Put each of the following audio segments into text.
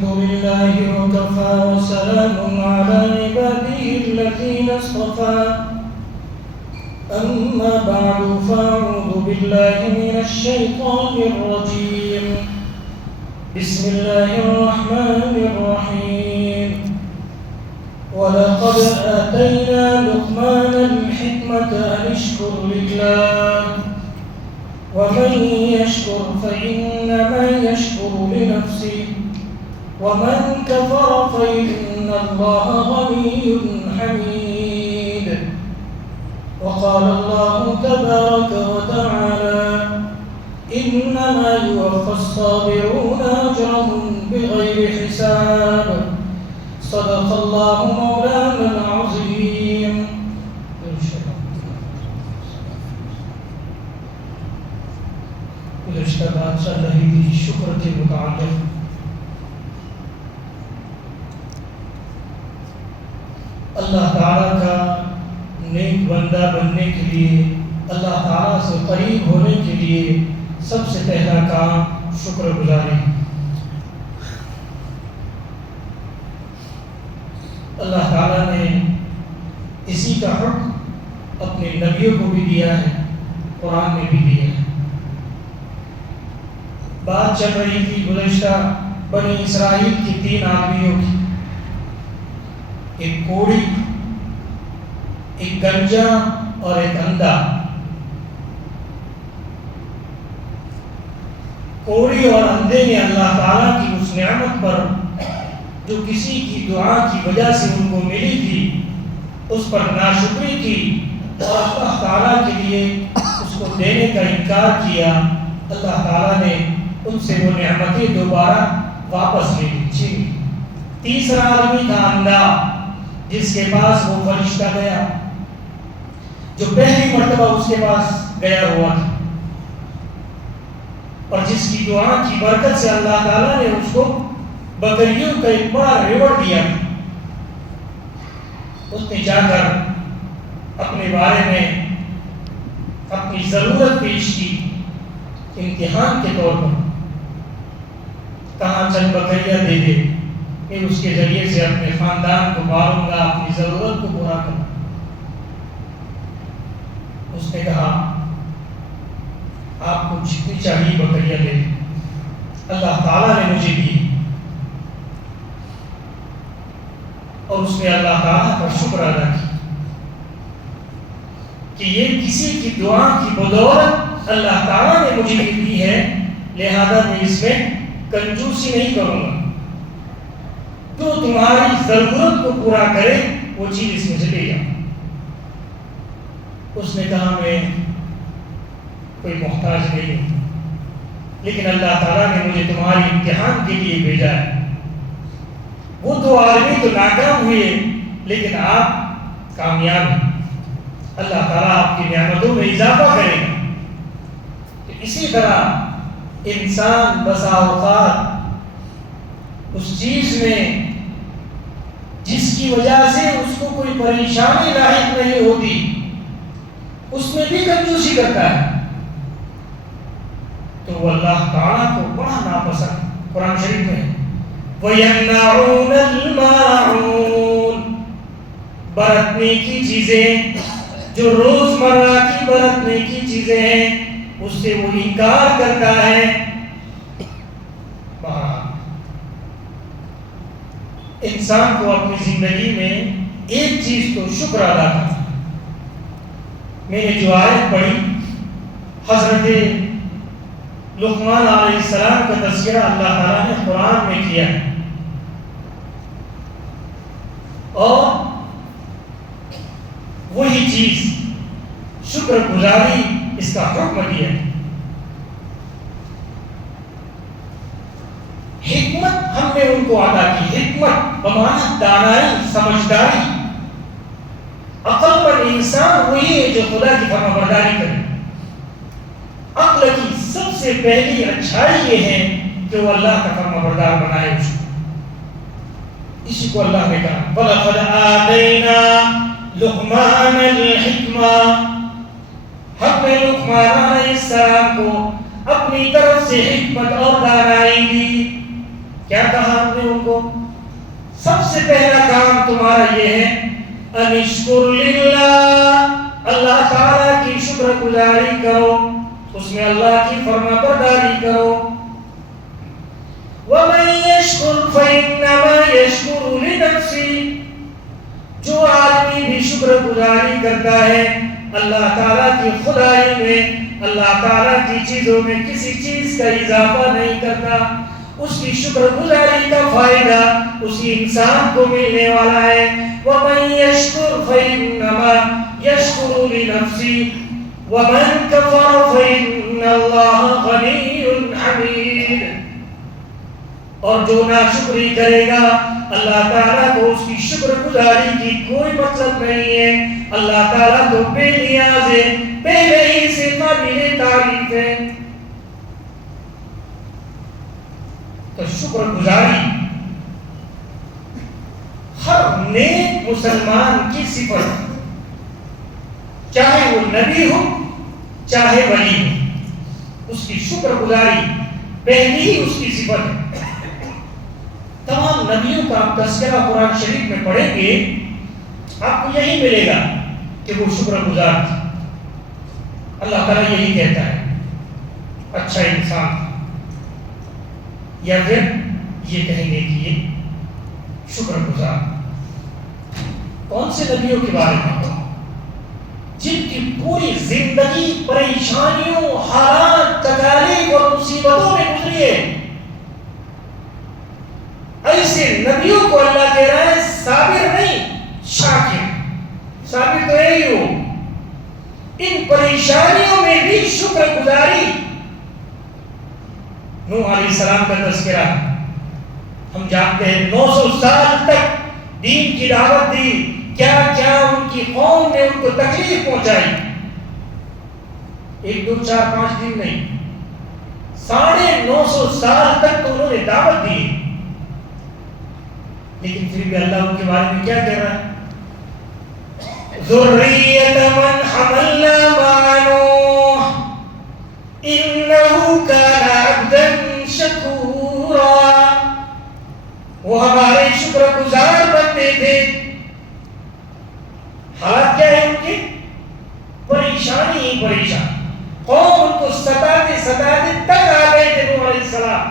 الحمد لله وكفى وسلام على عباده الذين اصطفى أما بعد فأعوذ بالله من الشيطان الرجيم بسم الله الرحمن الرحيم ولقد آتينا لقمان الحكمة أن اشكر لله ومن يشكر فإنما يشكر لنفسه ومن كفر فإن الله غني حميد وقال الله تبارك وتعالى إنما يوفى الصابرون أجرهم بغير حساب صدق الله مولانا العظيم. گزشتہ بات چل رہی تھی شکر کے متعلق. اللہ تعالیٰ کا نیک بندہ بننے کے لیے، اللہ تعالیٰ سے قریب ہونے کے لیے سب سے پہلا کام شکر گزاری. اللہ تعالیٰ نے اسی کا حکم اپنے نبیوں کو بھی دیا ہے، قرآن میں بھی دیا ہے. بات چل رہی تھی گزشتہ بنی اسرائیل کی 3 آدمیوں کی، ایک کوڑی، ایک گنجا اور ایک اندھا. کوڑی اور اندھے نے اللہ تعالیٰ کی اس نعمت پر جو کسی کی دعا کی وجہ سے ان کو ملی تھی اس پر ناشکری کی اور اللہ تعالیٰ کے لیے اس کو دینے کا انکار کیا. اللہ تعالیٰ نے ان سے وہ نعمتیں دوبارہ واپس لے لی، چھین لی. تیسرا آدمی تھا اندھا، جس کے پاس وہ فرشتہ گیا جو پہلی مرتبہ اس کے پاس گیا ہوا تھا اور جس کی دعا کی برکت سے اللہ تعالیٰ نے اس کو بکریوں کا ایک بڑا ریوڑ دیا. اس نے جا کر اپنے بارے میں اپنی ضرورت پیش کی امتحان کے طور پر. کہاں چند بکریاں دے دے، میں اس کے ذریعے سے اپنے خاندان کو پالوں گا، اپنی ضرورت کو پورا کروں. اس نے کہا آپ کو جتنی چاہیے بکریاں دے دیں، اللہ تعالیٰ نے مجھے دی. اور اس نے اللہ تعالیٰ کا شکر ادا کیا کہ یہ کسی کی دعا کی بدولت اللہ تعالیٰ نے مجھے دی ہے، لہذا میں اس میں کنجوسی نہیں کروں گا. جو تمہاری ضرورت کو پورا کرے وہ چیز اس میں سے لے جاؤ. اس نے کہا میں کوئی محتاج نہیں ہوں، لیکن اللہ تعالیٰ نے مجھے تمہاری امتحان کے لیے بھیجا ہے. وہ 2 آدمی تو ناکام ہوئے لیکن آپ کامیاب ہیں. اللہ تعالیٰ آپ کی نعمتوں میں اضافہ کرے گا. اسی طرح انسان بسا اوقات اس چیز میں جس کی وجہ سے اس کو کوئی پریشانی لاحق نہیں ہوتی اس میں بھی کنجوسی کرتا ہے تو وہ اللہ تعالیٰ کو بڑا ناپسند. قرآن شریف میں وَيَمْنَعُونَ الْمَاعُونَ، برتنے کی چیزیں جو روزمرہ کی برتنے کی چیزیں ہیں اس سے وہ انکار کرتا ہے. انسان کو اپنی زندگی میں ایک چیز تو شکر ادا کرنا. میں نے جو آیت پڑھی حضرت لقمان علیہ السلام کا تذکرہ اللہ تعالیٰ نے قرآن میں کیا ہے اور وہی چیز شکر گزاری اس کا حکم دیا ہے. حکمت ہم نے ان کو عطا کی. حکمت بمعنی دانائی، سمجھداری. عقل پر انسان وہی ہے جو خدا کی فرمانبرداری کرے. عقل کی سب سے پہلی اچھائی یہ ہے کہ وہ اللہ کا فرمانبردار بنائے اس کو. اسی کو اللہ نے کہا وَلَقَدْ آتَيْنَا لُقْمَانَ الْحِكْمَةَ، ہم نے لقمان علیہ السلام کو اپنی طرف سے حکمت اور دانائی دی. کیا کہا ہم نے ان کو؟ سب سے پہلا کام تمہارا یہ ہے انشکر للہ، اللہ تعالیٰ کی شکر گزاری کرو، اس میں اللہ کی فرما برداری کرو۔ وَمَن يَشْكُرْ فَإِنَّمَا يَشْكُرُ لِنَفْسِهِ، جو آدمی بھی شکر گزاری کرتا ہے اللہ تعالیٰ کی خدائی میں، اللہ تعالیٰ کی چیزوں میں کسی چیز کا اضافہ نہیں کرتا، اس کی شکر گزاری کا فائدہ اسی انسان کو ملنے والا ہے۔ وَمَن يَشْكُرْ فَإِنَّمَا يَشْكُرُ لِنَفْسِهِ وَمَن كَفَرَ فَإِنَّ اللَّهَ غَنِيٌّ حَمِيدٌ، اور جو ناشکری کرے گا اللہ تعالیٰ کو اس کی شکر گزاری کی کوئی مطلب نہیں ہے، اللہ تعالیٰ تو بے نیاز ہے، بے نہیں سے قابل تعریف ہے۔ تو شکر گزاری ہر نیک مسلمان کی صفت ہے، چاہے وہ نبی ہو چاہے ولی ہو، اس کی شکر گزاری پہلی ہی اس کی صفت ہے۔ تمام نبیوں کا آپ تذکرہ قرآن شریف میں پڑھیں گے آپ کو یہی ملے گا کہ وہ شکر گزار تھے۔ اللہ تعالیٰ یہی کہتا ہے اچھا انسان، یا پھر یہ کہیں گے کہ یہ شکر گزار۔ کون سے نبیوں کے بارے میں؟ جن کی پوری زندگی پریشانیوں، حالات، تکالیف اور مصیبتوں میں گزری ہے۔ ایسے نبیوں کو اللہ کہہ رہا ہے صابر نہیں شاکر، صابر تو یہی ہو، ان پریشانیوں میں بھی شکر گزاری۔ نوح علیہ السلام کا تذکرہ ہم جانتے ہیں، 900 سال تک دین کی دعوت دی، کیا کیا ان کی قوم نے ان کو تکلیف پہنچائی، 1 2 4 5 دن نہیں، 950 سال تک تو انہوں نے دعوت دی، لیکن پھر بھی اللہ ان کے بارے میں کیا کہہ رہا ہے؟ ذُرِّيَّةَ مَنْ حَمَلْنَا مَعَ نُوحٍ إِنَّهُ كَانَ عَبْدًا شَكُورًا، وہ ہمارے شکر گزار بندے تھے۔ حالات کیا ہے ان کی؟ پریشانی ہی پریشان، قوم ان کو ستاتے ستاتے تک آ گئے تھے نوح علیہ السلام،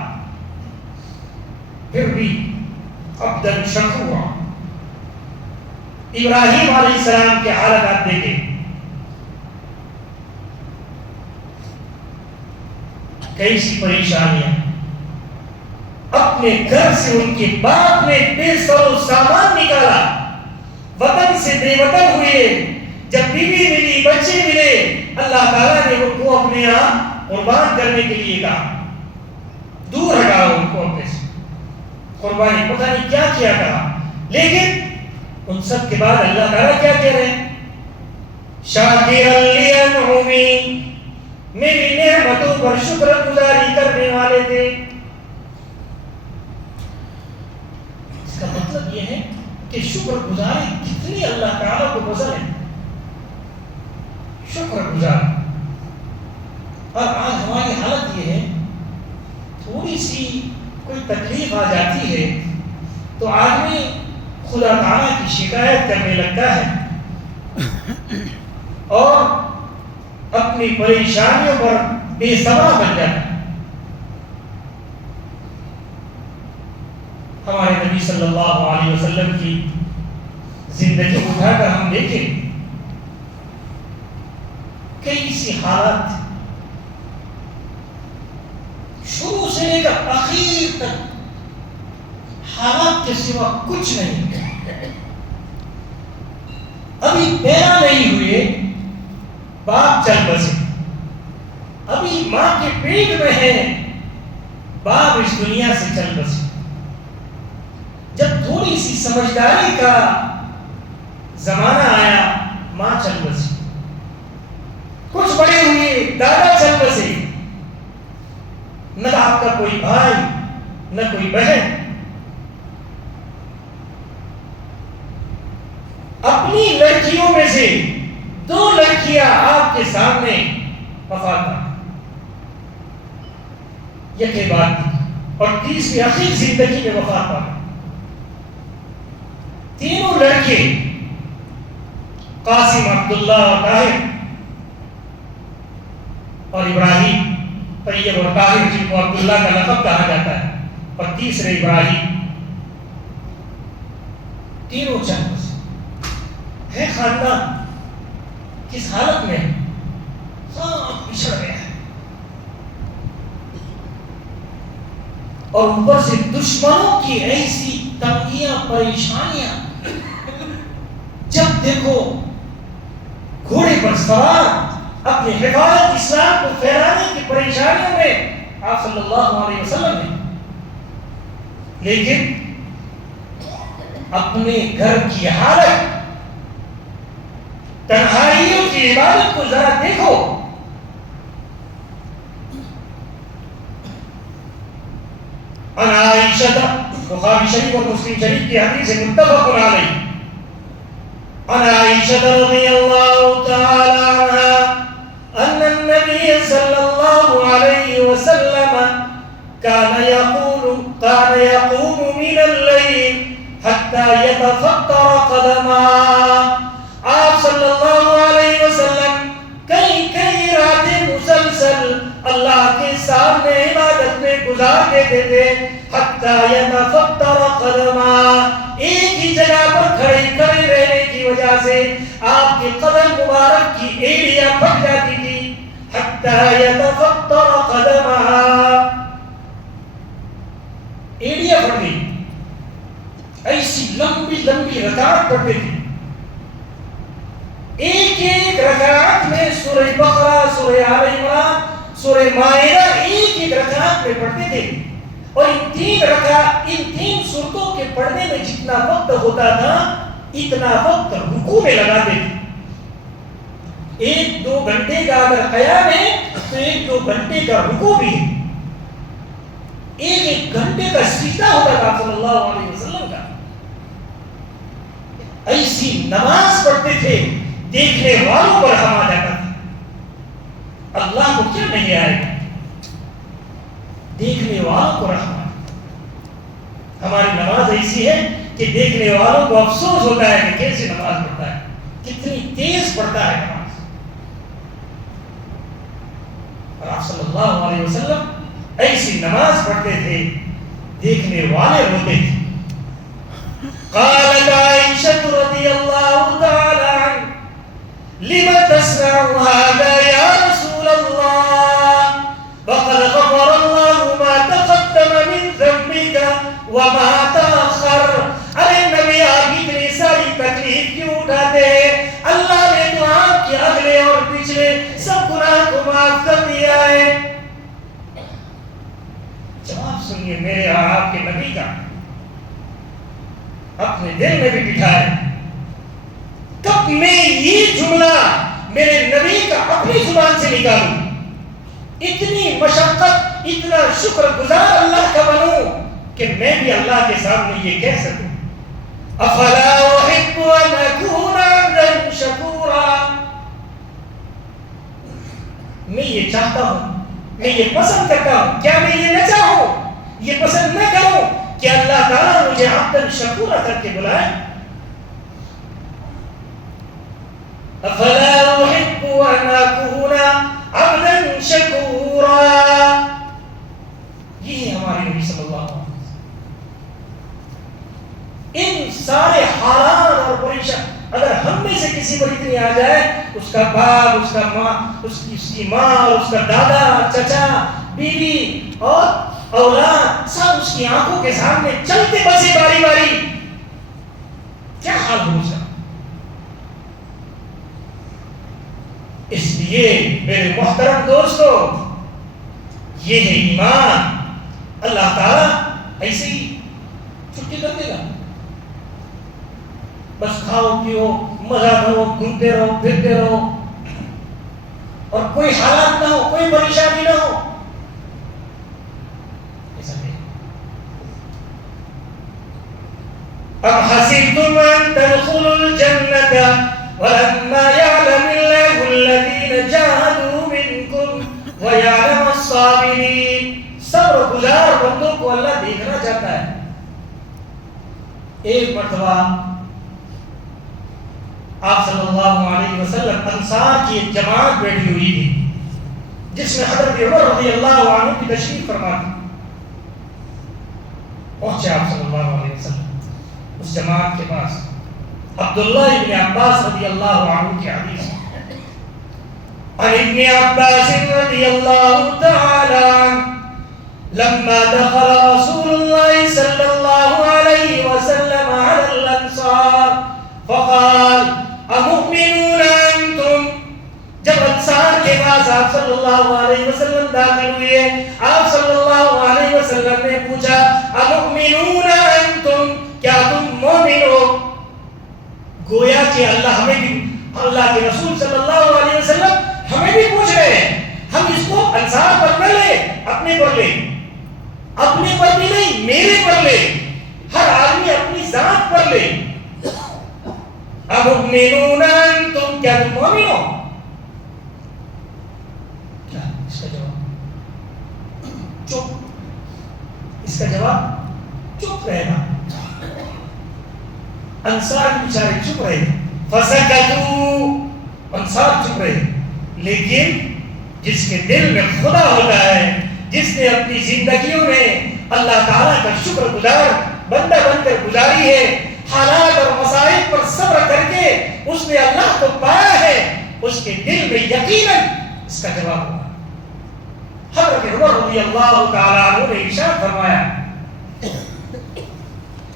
پھر بھی عبداً شکورا۔ ابراہیم علیہ السلام کے حالات آپ دیکھیں، کیسی پریشانیاں، اپنے گھر سے ان کے باپ نے بے سر و سامان نکالا، وطن سے بے وطن ہوئے، جب بیوی ملی، بچے ملے، اللہ تعالیٰ نے ان کو اپنے یہاں قربان کرنے کے لیے کہا، دور ہٹا ان کو اپنے سے قربانی، پتہ نہیں کیا کیا کہا، لیکن ان سب کے بعد اللہ تعالیٰ کیا کہہ رہے ہیں؟ شاکرا لِأَنْعُمِي، میری نعمتوں پر شکر گزاری کرنے والے تھے۔ اس کا مطلب یہ ہے کہ شکر گزاری کتنی اللہ تعالیٰ کو پسند ہے، شکر گزار۔ اور آج ہماری حالت یہ ہے، تھوڑی سی کوئی تکلیف آ جاتی ہے تو آدمی خدا تعالیٰ کی شکایت کرنے لگتا ہے اور اپنی پریشانیوں پر بے صبر بن جاتا ہے۔ ہمارے نبی صلی اللہ علیہ وسلم کی زندگی اٹھا کر ہم دیکھیں، کئی سی حالات شروع سے لے کر آخر تک حالات کے سوا کچھ نہیں، ابھی پیدا نہیں ہوئے باپ چل بسے، ابھی ماں کے پیٹ میں ہے باپ اس دنیا سے چل بسے، جب تھوڑی سی سمجھداری کا زمانہ آیا ماں چل بسی، کچھ بڑے ہوئے دادا چل بسے، نہ آپ کا کوئی بھائی نہ کوئی بہن، اپنی لڑکیوں میں سے 2 لڑکیاں آپ کے سامنے وفات پائیں، یہ کہ بات اور 30ویں آخری زندگی میں وفات پا گئے. تینوں لڑکے قاسم، عبداللہ اور طاہر اور ابراہیم، طیب اور طاہر جن کو عبداللہ کا لقب کہا جاتا ہے، اور تیسرے ابراہیم، تینوں چند ہے. خاندان کس حالت میں سب پچھڑ گیا ہے، اور اوپر سے دشمنوں کی ایسی تنگیاں پریشانیاں. جب دیکھو گھوڑے پر سوار اپنی حفاظت اسلام کو پھیلانے کی پریشانیوں میں آپ صلی اللہ علیہ وسلم نے، لیکن اپنے گھر کی حالت، تنہائیوں کی عبادت کو ذرا دیکھو. عن عائشہ، بخاری شریف اور مسلم شریف کی حدیث متفق علیہ، عن عائشہ رضی اللہ تعالی عنہ ان النبي صلی اللہ علیہ وسلم كان يقوم من الليل حتى يتفطر قدماه. آپ صلی اللہ علیہ وسلم کئی راتیں مسلسل اللہ کے سامنے عبادت میں گزار دیتے تھے. حتی یتفطر قدماه، ایک ہی جگہ پر کھڑے رہنے کی وجہ سے آپ کے قدم مبارک کی ایڑیاں پھٹ جاتی تھی. حتی یتفطر قدماه، ایڑیاں پھٹ گئی. ایسی لمبی رکعت پڑھتے تھے. ایک رکعت میں سورہ بقرہ، سورہ آل عمران، سورہ مائدہ ایک رکعت میں پڑھتے تھے. اور ان تین سورتوں کے پڑھنے میں جتنا وقت ہوتا تھا اتنا وقت رکوع میں لگاتے تھے. 1-2 گھنٹے کا اگر قیام ہے تو 1-2 گھنٹے کا رکوع بھی ہے. 1 گھنٹے کا سجدہ ہوتا تھا صلی اللہ علیہ وسلم کا. ایسی نماز پڑھتے تھے دیکھنے والوں پر ہم آ جاتا تھا. اللہ کو کیا نہیں آئے گا، دیکھنے والوں کو رحمت. ہماری نماز ایسی ہے کہ دیکھنے والوں کو افسوس ہوتا ہے کہ کیسے نماز پڑھتا ہے، کتنی تیز پڑھتا ہے نماز. اور آپ صلی اللہ علیہ وسلم ایسی نماز پڑھتے تھے دیکھنے والے روتے تھے. قالت عائشة رضی اللہ تعالی عنہ لم تصنع هذا یا رسول اللہ وقد غفر اللہ ما تقدم من ذنبك وما تأخر. ارے نبی، آپ اتنی ساری تکلیف کیوں اٹھاتے ہیں؟ اللہ نے تو آپ کے اگلے اور پچھلے سب گناہ کو معاف کر دیا ہے. جواب سنیے میرے اور آپ کے نبی کا، اپنے دل میں بھی بٹھائے. کب میں یہ جملہ میرے نبی کا اپنی زبان سے نکالوں، اتنی مشقت، اتنا شکر گزار اللہ کا بنوں کہ میں بھی اللہ کے سامنے یہ کہہ سکوں، افلا احب ان اکون عبدا شکورا. میں یہ چاہتا ہوں، میں یہ پسند کرتا ہوں. کیا میں یہ نہ چاہوں، یہ پسند نہ کروں کہ اللہ تعالیٰ مجھے عبدا شکورا کر کے بلائے؟ افلا احب ان اکون عبدا شکورا. یہ ہمارے نبی صلی اللہ علیہ وسلم ان سارے حالات اور پریشان اگر ہم میں سے کسی پر اتنی آ جائے، اس کا باپ، اس کا ماں، اس کی ماں اور اس کا دادا، چچا، بیوی اور اولاد سب اس کی آنکھوں کے سامنے چلتے بسے باری باری، کیا حال ہو جائے؟ اس لیے میرے محترم دوستو، یہ ہے ایمان. اللہ تعالیٰ ایسے ہی چھٹی کر دے گا، بس کھاؤ پیو مزہ کرو، گھومتے رہو پھرتے رہو اور کوئی حالات نہ ہو، کوئی پریشانی نہ ہو. ایسا نہیں. ام حسبتم ان تدخلوا الجنة ولما يعلم الله الذين جاهدوا منكم ويعلم الصابرين. صبر گزار بندوں کو چاہتا ہے. ایک مرتبہ آپ صلی اللہ علیہ وسلم انصار کی ایک جماعت بیٹھی ہوئی تھی جس میں حضرت عمر رضی اللہ عنہ کی تشریف فرما تھی. پہنچے آپ صلی اللہ علیہ وسلم اس جماعت کے پاس. عبداللہ ابن عباس رضی اللہ عنہ کی حدیث عن ابن عباس رضی اللہ تعالی عنہ لما دخل رسول الله صلى الله عليه وسلم على الانصار فقال امؤمنون انتم. جب انصار کے پاس آپ صلی اللہ علیہ وسلم داخل ہوئے آپ صلی اللہ علیہ وسلم نے پوچھا امؤمنون انتم کیا تم مومن ہو؟ گویا کہ اللہ ہمیں بھی اللہ کے رسول صلی اللہ علیہ وسلم ہمیں بھی پوچھ رہے ہیں. ہم اس کو انصار پر نہ لیں اپنے پر لیں. اپنے پر بھی نہیں میرے پر لے. ہر آدمی اپنی ذات پر لے. اب مؤمنون انتم کیا تم مومن ہو؟ کیا اس کا جواب چپ. اس کا جواب چپ رہنا. انصار بیچارے چپ رہے. فسکتوا انصار چپ رہے. لیکن جس کے دل میں خدا ہوتا ہے جس نے اپنی زندگیوں میں اللہ تعالیٰ کا شکر گزار بندہ بن کر گزاری ہے حالات اور مصائب پر صبر کر کے اس نے اللہ کو پایا ہے اس کے دل میں یقیناً اس کا جواب ہوگا. حضرت عمر رضی اللہ تعالیٰ عنہ نے ارشاد فرمایا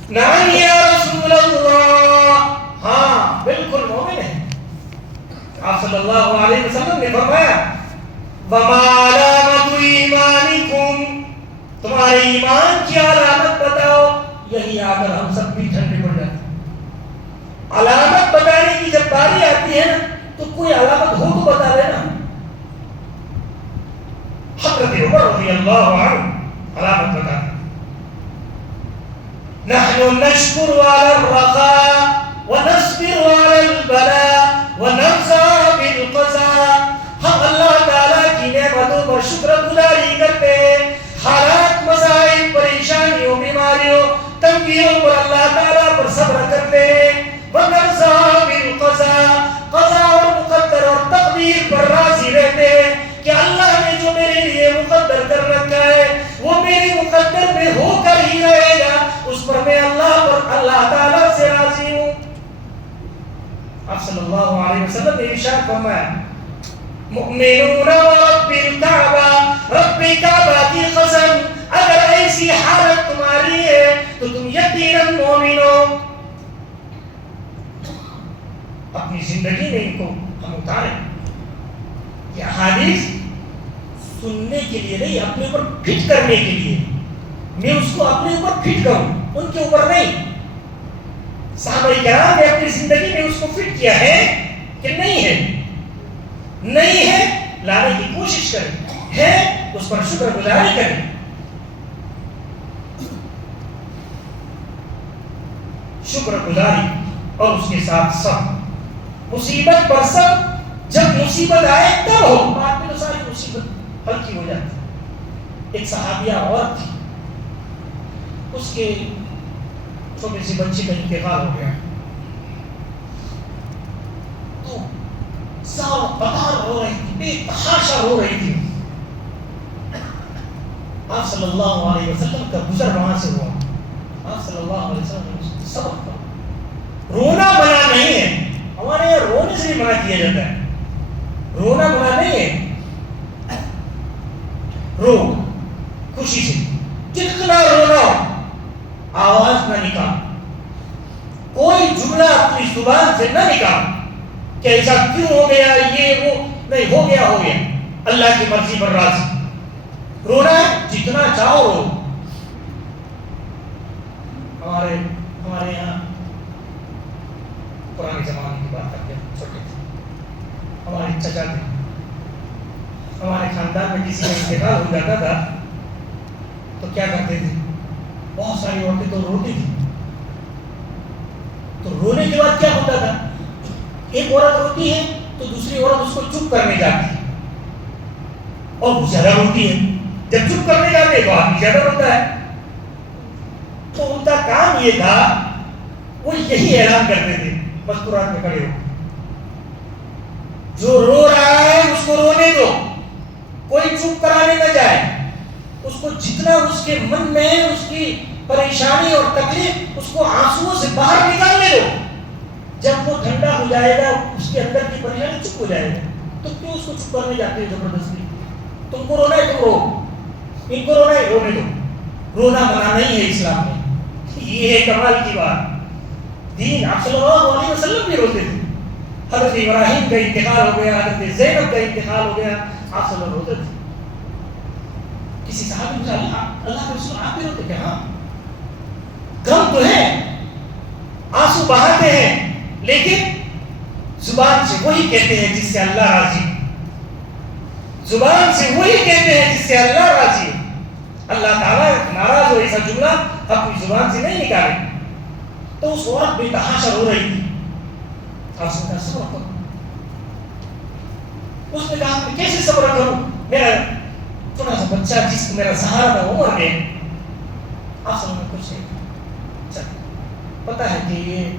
نعم یا رسول اللہ. ہاں بالکل مومن ہے. آپ صلی اللہ علیہ وسلم نے فرمایا وما علامت ایمانکم تمہارے ایمان کی علامت بتاؤ. یہی آ کر ہم سب بھی ٹھنڈے پڑ جاتے ہیں. علامت بتانے کی جب باری آتی ہے نا تو کوئی علامت ہو تو بتا دینا. حضرت عمر رضی اللہ عنہ علامت بتا دی نحن نشکر علی الرخاء ونصبر علی البلاء ونرضى بالقضاء. ہم اللہ تعالیٰ کی نعمتوں پر شکر گزاری کرتے ہیں. حالات مسائل پریشانیوں بیماریوں تنگیوں پر اللہ تعالیٰ پر صبر کرتے ہیں. وَنَرْضَىٰ بِالْقَضَاءِ قضاء اور مقدر اور تقدیر پر راضی رہتے ہیں کہ اللہ نے جو میرے لیے مقدر کر رکھا ہے وہ میرے مقدر میں ہو کر ہی رہے گا. اس پر میں اللہ تعالیٰ سے راضی ہوں. آپ صلی اللہ علیہ وسلم نے ارشاد فرمایا مؤمنون ورب الکعبہ رب کعبہ کی قسم اگر ایسی حالت تمہاری ہے تو تم یقیناً مومن ہو. اپنی زندگی میں ان کو ہم اتاریں. یہ احادیث سننے کے لیے نہیں اپنے اوپر فٹ کرنے کے لیے. میں اس کو اپنے اوپر فٹ کروں ان کے اوپر نہیں. صحابہ کرام نے اپنی زندگی میں اس کو فٹ کیا ہے کہ نہیں ہے. نہیں ہے لانے کی کوشش کریں. ہے اس پر شکر گزاری کریں. شکر گزاری اور اس کے ساتھ سب مصیبت پر سب. جب مصیبت آئے تب ہو. بعد میں تو ساری مصیبت ہلکی ہو جاتی. ایک صحابیہ عورت تھی اس کے چھوٹے سی بچی کا انتقال ہو گیا. تو سارا قطار ہو رہی تھی بے تحاشا رو رہی تھی. آپ صلی اللہ علیہ وسلم کا گزر وہاں سے ہوا. آپ صلی اللہ علیہ وسلم نے سبق کہا رونا منع نہیں ہے. ہمارے یہاں رونے سے بھی منع کیا جاتا ہے. رونا منع نہیں ہے. رو خوشی سے جتنا رونا آواز نہ نکال. کوئی جملہ اپنی زبان سے نہ نکال کہ ایسا کیوں ہو گیا یہ وہ نہیں. ہو گیا ہو گیا اللہ کی مرضی پر راضی. رونا جتنا چاہو رو. ہمارے یہاں پرانے زمانے کی بات کرتے ہیں. چھوٹے تھے ہمارے چچا تھے. ہمارے خاندان میں کسی کا انتقال ہو جاتا تھا تو کیا کرتے تھے بہت ساری عورتیں تو روتی تھی. تو رونے کے بعد کیا ہوتا تھا ایک عورت روتی ہے تو دوسری عورت اس کو چپ کرنے جاتی ہے اور وہ زیادہ روتی ہے. جب چپ کرنے جاتے تو آدمی زیادہ روتا ہے. تو ان کا کام یہ تھا، وہ یہی اعلان کرتے تھے مستورات میں کھڑے ہو، جو رو رہا ہے اس کو رونے دو، کوئی چپ کرانے نہ جائے، اس کو جتنا اس کے من میں ہے اس کی پریشانی اور تکلیف اس کو آنسوؤں سے باہر نکالنے دو، جب وہ ٹھنڈا ہو جائے گا اس کے اندر کی پریشانی چپ ہو جائے گا۔ تو کیوں اس کو چپ کرنے جاتے ہیں زبردستی؟ تم کو رونا ہے تم رو، ان کو رونا ہے رونے دو، رونا منع نہیں ہے اسلام میں، یہ ہے کمال کی بات۔ دین آپ صلی اللہ علیہ وسلم بھی روتے تھے، حضرت ابراہیم کا انتقال ہو گیا، حضرت زینب کا انتقال ہو گیا، آپ صلی اللہ علیہ وسلم روتے تھے۔ کسی صحابی نے کہا اللہ کے رسول آپ بھی روتے کہ ہاں، غم تو ہے، آنسو بہاتے ہیں، لیکن زبان سے وہی کہتے ہیں جس سے اللہ راضی، زبان سے وہی کہتے ہیں جس سے اللہ راضی ہے۔ اللہ تعالیٰ ناراض ہو ایسا جملہ اپنی زبان سے نہیں نکالے۔ تو اس عورت بے تحاشا رو رہی تھی، آپ سے کہا صبر کرو۔ اس نے کہا میں کیسے صبر کروں، میرا چھوٹا سا بچہ جس کو میرا سہارا تھا وہ مر گیا۔ آپ سب میں کچھ نہیں پتا ہے کہ یہ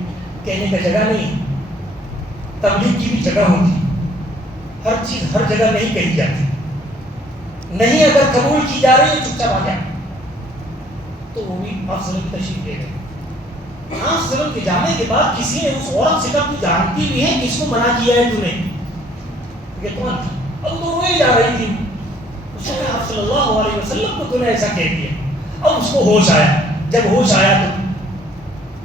کہنے کا جگہ نہیں، تبلیغ کی بھی جگہ ہوتی، ہر چیز ہر جگہ نہیں کہی جاتی، نہیں اگر قبول کی جا رہی ہے چپ چاپ آ جائے۔ تو وہ بھی آپ سلم کی تشریف لے گئے۔ آپ سلم کے جانے کے بعد کسی نے اس عورت سے کہا تو جانتی بھی ہے کس کو منع کیا ہے تو نے؟ یہ کون تھا؟ اب تو روئی جا رہی تھی۔ اس نے کہا آپ صلی اللہ علیہ وسلم کو تو نے ایسا کہہ دیا۔ اب اس کو ہوش آیا، جب ہوش آیا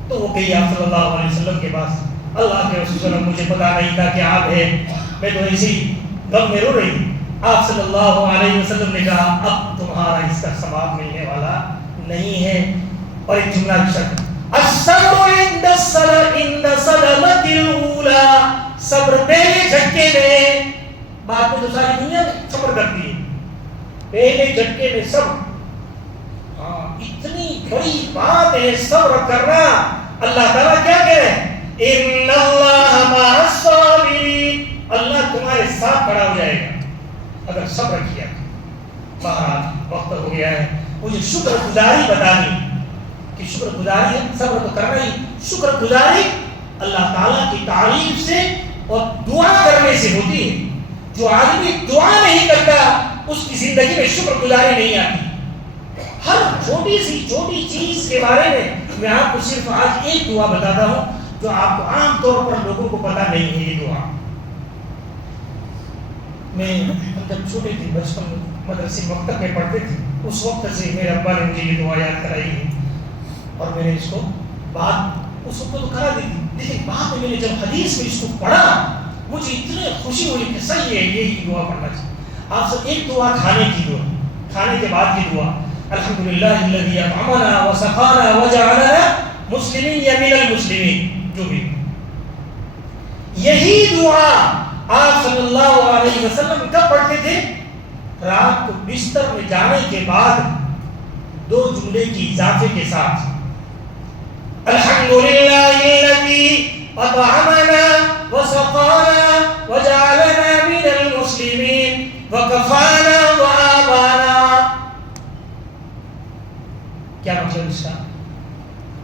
تو وہ کہی آپ صلی اللہ علیہ وسلم کے پاس، اللہ کے رسول صلی اللہ علیہ وسلم مجھے پتا نہیں تھا کہ آپ ہیں، میں تو ایسے ہی غم میں رو رہی تھی۔ آپ صلی اللہ علیہ وسلم نے کہا اب تمہارا اس کا ثواب ملنے والا نہیں ہے۔ اور ایک جملہ بھی شرط، الصبر عند صدمۃ الاولی، صبر پہلے جھٹکے میں، بعد میں تو ساری دنیا صبر کرتی ہے، پہلے جھٹکے میں صبر۔ ہاں اتنی بڑی بات ہے صبر کرنا۔ اللہ تعالیٰ کیا کہہ رہے ہیں؟ ان اللہ مع الصابرین، اللہ تمہارے ساتھ کھڑا ہو جائے گا اگر صبر کیا۔ بہرحال وقت ہو گیا ہے، مجھے شکر گزاری بتانی کہ شکر گزاری ہے، صبر تو کرنا ہی، شکر گزاری اللہ تعالیٰ کی تعریف سے اور دعا کرنے سے ہوتی ہے۔ جو آدمی دعا نہیں کرتا اس کی زندگی میں شکر گزاری نہیں آتی۔ ہر چھوٹی سی چھوٹی چیز کے بارے میں آپ کو صرف آج ایک دعا بتاتا ہوں جو آپ کو عام طور پر لوگوں کو پتا نہیں ہے۔ یہ دعا میں جب چھوٹے تھے، بچپن میں مدرسے مکتب میں پڑھتے تھے، اس وقت سے میرے ابا نے مجھے یہ دعا یاد کرائی ہے، اور میں نے اس کو بات اس وقت تو کرا دی تھی، لیکن بعد میں نے جب حدیث میں اس کو پڑھا مجھے اتنی خوشی ہوئی کہ صحیح ہے یہی دعا پڑھنا چاہیے۔ آپ سب ایک دعا کھانے کی دعا، کھانے کے بعد کی دعا، الحمدللہ الذی اطعمنا وسقانا وجعلنا مسلمین یا من المسلمین، جو بھی یہی دعا آپ صلی اللہ علیہ وسلم کب پڑھتے تھے؟ رات کو بستر میں جانے کے بعد دو جملے کی اضافے کے ساتھ، الحمدللہ الذی اطعمنا وسقانا وجعلنا من المسلمین وکفانا وآبانا۔ کیا مطلب اس کا؟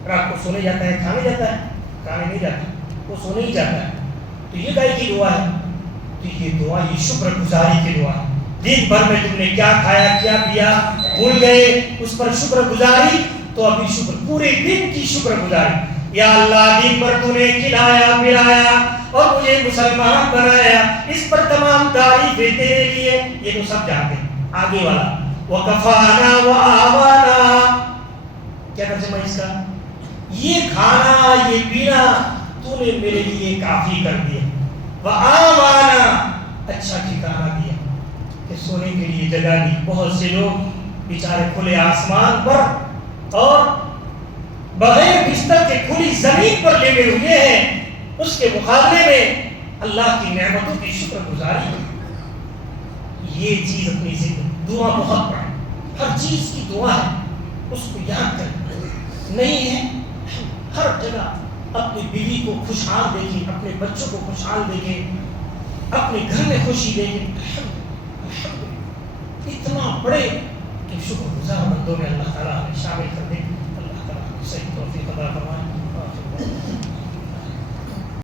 رات کو سونے جاتا ہے، کھانے جاتا ہے، کھانے نہیں جاتا، وہ سونے ہی جاتا ہے، تو یہ گائے کی دعا ہے۔ تو یہ دعا یہ شکر گزاری کی دعا ہے۔ دن بھر میں تم نے کیا کھایا کیا پیا بھول گئے، اس پر شکر گزاری، تو ابھی شکر پورے دن کی شکر گزاری۔ یا اللہ دن بھر تو نے کھلایا پلایا اور مجھے مسلمان بنایا، اس پر تمام تعریفیں تیرے لیے۔ یہ تو سب جانتے ہیں۔ آگے والا وَكَفَانَا وَآوَانَا، کیا ترجمہ اس کا؟ یہ کھانا یہ پینا تو نے میرے لیے کافی کر دیا۔ وَآوَانَا، اچھا ٹھکانہ دیا کہ سونے کے لیے جگہ دی۔ بہت سے لوگ بیچارے کھلے آسمان پر اور بغیر بستر کے کھلی زمین پر لیٹے ہوئے ہیں، اس کے مقابلے میں اللہ کی نعمتوں کی شکر گزاری۔ یہ چیز اپنی زندگی دعا بہت پڑھیں، ہر چیز کی دعا ہے، اس کو یاد کریں۔ نہیں ہے ہر جگہ اپنی بیوی کو خوشحال دیکھیں، اپنے بچوں کو خوشحال دیکھیں، اپنے گھر میں خوشی دیکھیں۔ اتنا بڑے کہ شکر گزار بندوں میں اللہ تعالیٰ ہمیں شامل کر دے۔ اللہ تعالیٰ عطا فرما